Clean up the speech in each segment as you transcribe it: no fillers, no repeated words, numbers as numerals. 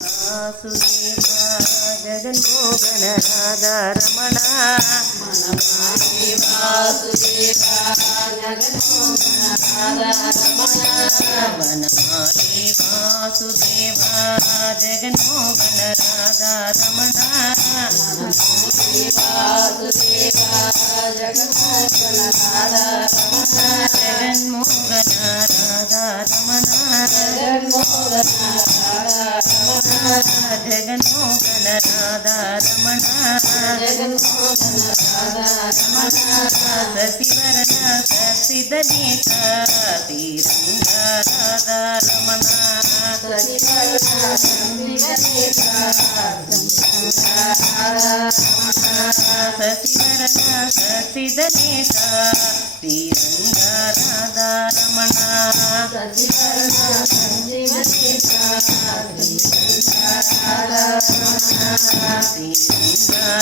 వాసుదేవా జగన్మోహన రాధా రమణ వనమాలి వాసుదేవా జగన్మోహన రాధా రమణ జగన్మోహన రాధా రమణ జగన్మోహన రాధా రమణ సశివరణ ససిదనేక శ్రీరంగ రాధా రమణ సశివరణ ససిదనేక శ్రీరంగ రాధా రమణ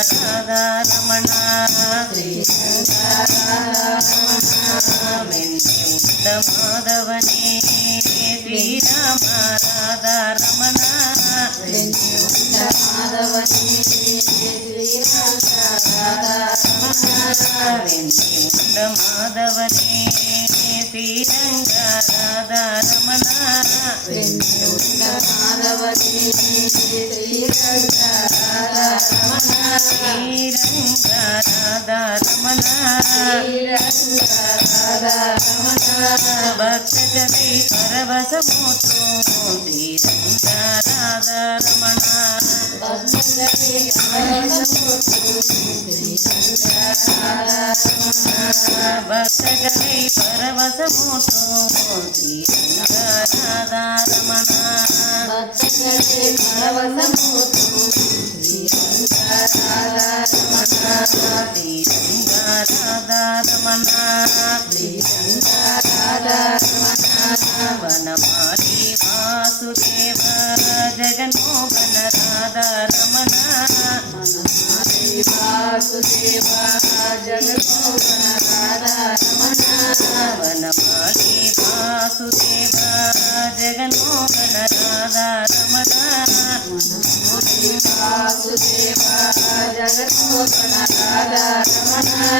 రాధా రమణ వెన్నె మాధవనే శ్రీరామ రాధా రమణ వెన్నె మాధవనే శ్రీరంగ రాధా రమణ శ్రీరంగ రాధా రమణ భక్తజనై పరవశమూర్తో శ్రీరంగ రాధా రమణ భక్తజనై పరవశమూర్తో శ్రీరంగ రాధా రమణ శ్రీరంగ రాధా రమణ వనమాలి వాసుదేవ జగన్మోహన రాధా రమణ వనమాలి వాసుదేవ జగన్మోహన రాధా రమణ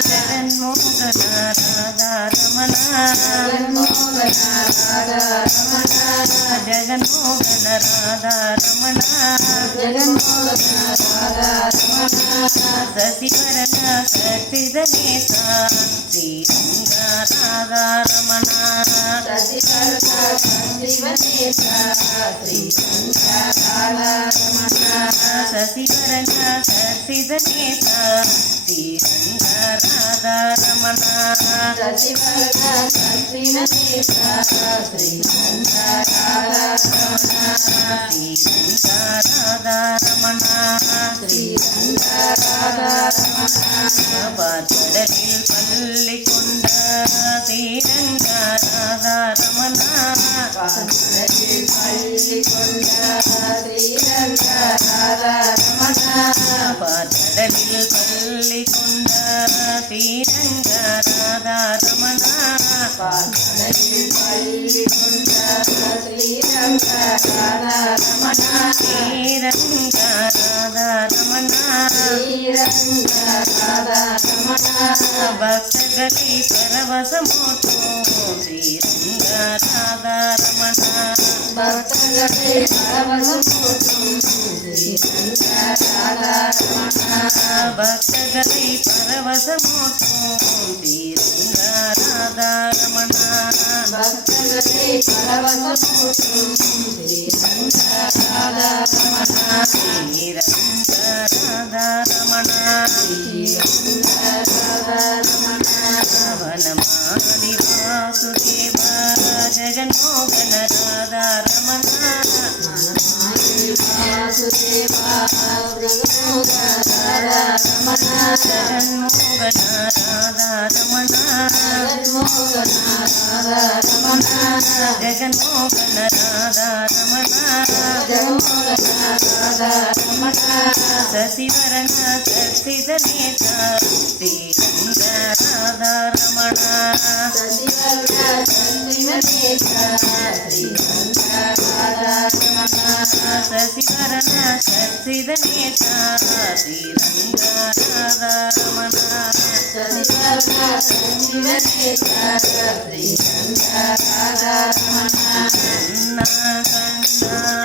జగన్మోహన రాధా రమణ జగన్మోహన రాధా రమణ సశివరణ ససిదనేక శ్రీరంగ రాధా రమణ సశివరణ ససిదనేక శ్రీరంగ రాధా రమణ శ్రీరంగ రాధా రమణ పాతడలిల్ పల్లికొండ శ్రీరంగ రాధా రమణ పాతడలిల్ పల్లికొండ శ్రీరంగ రాధా రమణ శ్రీరంగ రాధా రమణ భక్తగతి పరవశమూర్తో శ్రీరంగ రాధా రమణ భక్తగతి పరవశమూర్తో శ్రీరంగ రాధా రమణ శ్రీరంగ రాధా రమణ వనమాలి వాసుదేవ జగన్మోహన రాధా రమణ జగన్మోహన రాధా రమణ జగన్మోహన రాధా రమణ శశివరణ సచ్చిదనేత శ్రీరంగరాధారమణ శశివరణ సచ్చిదనేత శ్రీరంగరాధారమణ నా కండ